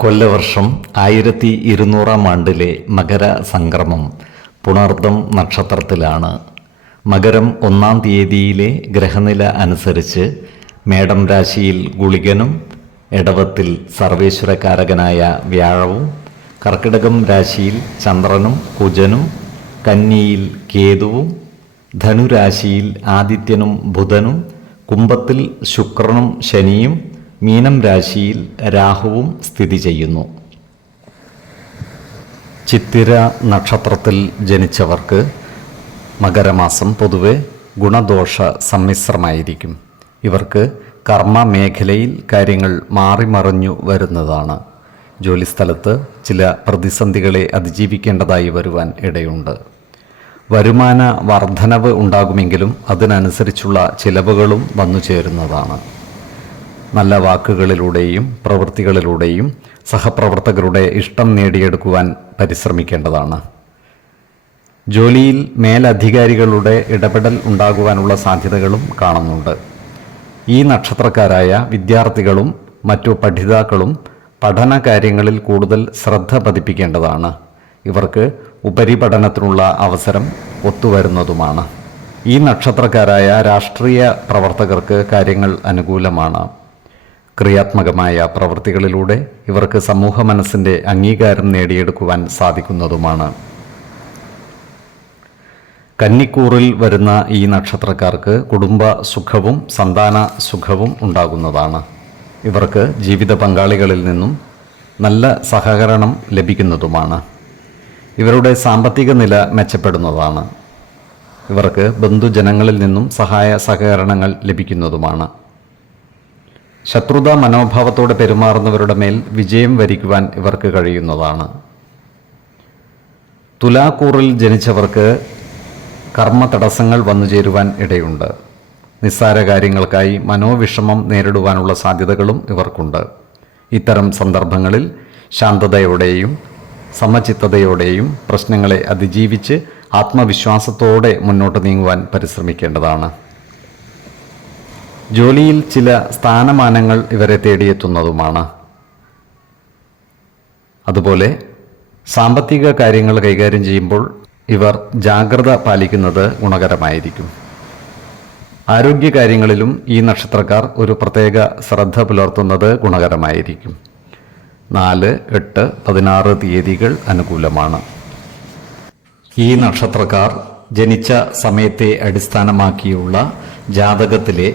കൊല്ലവർഷം ആയിരത്തി ഇരുന്നൂറാം ആണ്ടിലെ മകര സംക്രമം പുണർദം നക്ഷത്രത്തിലാണ്. മകരം ഒന്നാം തീയതിയിലെ ഗ്രഹനില അനുസരിച്ച് മേടം രാശിയിൽ ഗുളികനും ഇടവത്തിൽ സർവേശ്വരകാരകനായ വ്യാഴവും കർക്കിടകം രാശിയിൽ ചന്ദ്രനും കുജനും കന്നിയിൽ കേതുവും ധനുരാശിയിൽ ആദിത്യനും ബുധനും കുംഭത്തിൽ ശുക്രനും ശനിയും മീനം രാശിയിൽ രാഹുവും സ്ഥിതി ചെയ്യുന്നു. ചിത്തിര നക്ഷത്രത്തിൽ ജനിച്ചവർക്ക് മകരമാസം പൊതുവെ ഗുണദോഷ സമ്മിശ്രമായിരിക്കും. ഇവർക്ക് കർമ്മ മേഖലയിൽ കാര്യങ്ങൾ മാറിമറിഞ്ഞു വരുന്നതാണ്. ജോലിസ്ഥലത്ത് ചില പ്രതിസന്ധികളെ അതിജീവിക്കേണ്ടതായി വരുവാൻ ഇടയുണ്ട്. വരുമാന വർധനവ് ഉണ്ടാകുമെങ്കിലും അതിനനുസരിച്ചുള്ള ചിലവുകളും വന്നു ചേരുന്നതാണ് നല്ല വാക്കുകളിലൂടെയും പ്രവൃത്തികളിലൂടെയും സഹപ്രവർത്തകരുടെ ഇഷ്ടം നേടിയെടുക്കുവാൻ പരിശ്രമിക്കേണ്ടതാണ്. ജോലിയിൽ മേലധികാരികളുടെ ഇടപെടൽ ഉണ്ടാകുവാനുള്ള സാധ്യതകളും കാണുന്നുണ്ട്. ഈ നക്ഷത്രക്കാരായ വിദ്യാർത്ഥികളും മറ്റു പഠിതാക്കളും പഠന കാര്യങ്ങളിൽ കൂടുതൽ ശ്രദ്ധ പതിപ്പിക്കേണ്ടതാണ്. ഇവർക്ക് ഉപരിപഠനത്തിനുള്ള അവസരം ഒത്തുവരുന്നതുമാണ്. ഈ നക്ഷത്രക്കാരായ രാഷ്ട്രീയ പ്രവർത്തകർക്ക് കാര്യങ്ങൾ അനുകൂലമാണ്. ക്രിയാത്മകമായ പ്രവൃത്തികളിലൂടെ ഇവർക്ക് സമൂഹ മനസ്സിന്റെ അംഗീകാരം നേടിയെടുക്കുവാൻ സാധിക്കുന്നതുമാണ്. കന്നിക്കൂറിൽ വരുന്ന ഈ നക്ഷത്രക്കാർക്ക് കുടുംബ സുഖവും സന്താന സുഖവും ഉണ്ടാകുന്നതാണ്. ഇവർക്ക് ജീവിത പങ്കാളികളിൽ നിന്നും നല്ല സഹകരണം ലഭിക്കുന്നതുമാണ്. ഇവരുടെ സാമ്പത്തിക നില മെച്ചപ്പെടുന്നതാണ്. ഇവർക്ക് ബന്ധുജനങ്ങളിൽ നിന്നും സഹായ സഹകരണങ്ങൾ ലഭിക്കുന്നതുമാണ്. ശത്രുതാ മനോഭാവത്തോടെ പെരുമാറുന്നവരുടെ മേൽ വിജയം വരിക്കുവാൻ ഇവർക്ക് കഴിയുന്നതാണ്. തുലാക്കൂറിൽ ജനിച്ചവർക്ക് കർമ്മ തടസ്സങ്ങൾ വന്നു ചേരുവാൻ ഇടയുണ്ട്. നിസ്സാര കാര്യങ്ങൾക്കായി മനോവിഷമം നേരിടുവാനുള്ള സാധ്യതകളും ഇവർക്കുണ്ട്. ഇത്തരം സന്ദർഭങ്ങളിൽ ശാന്തതയോടെയും സമചിത്തതയോടെയും പ്രശ്നങ്ങളെ അതിജീവിച്ച് ആത്മവിശ്വാസത്തോടെ മുന്നോട്ട് നീങ്ങുവാൻ പരിശ്രമിക്കേണ്ടതാണ്. ജോലിയിൽ ചില സ്ഥാനമാനങ്ങൾ ഇവരെ തേടിയെത്തുന്നതുമാണ്. അതുപോലെ സാമ്പത്തിക കാര്യങ്ങൾ കൈകാര്യം ചെയ്യുമ്പോൾ ഇവർ ജാഗ്രത പാലിക്കുന്നത് ഗുണകരമായിരിക്കും. ആരോഗ്യകാര്യങ്ങളിലും ഈ നക്ഷത്രക്കാർ ഒരു പ്രത്യേക ശ്രദ്ധ പുലർത്തുന്നത് ഗുണകരമായിരിക്കും. നാല് എട്ട് പതിനാറ് തീയതികൾ അനുകൂലമാണ്. ഈ നക്ഷത്രക്കാർ ജനിച്ച സമയത്തെ അടിസ്ഥാനമാക്കിയുള്ള ജാതകത്തിലെ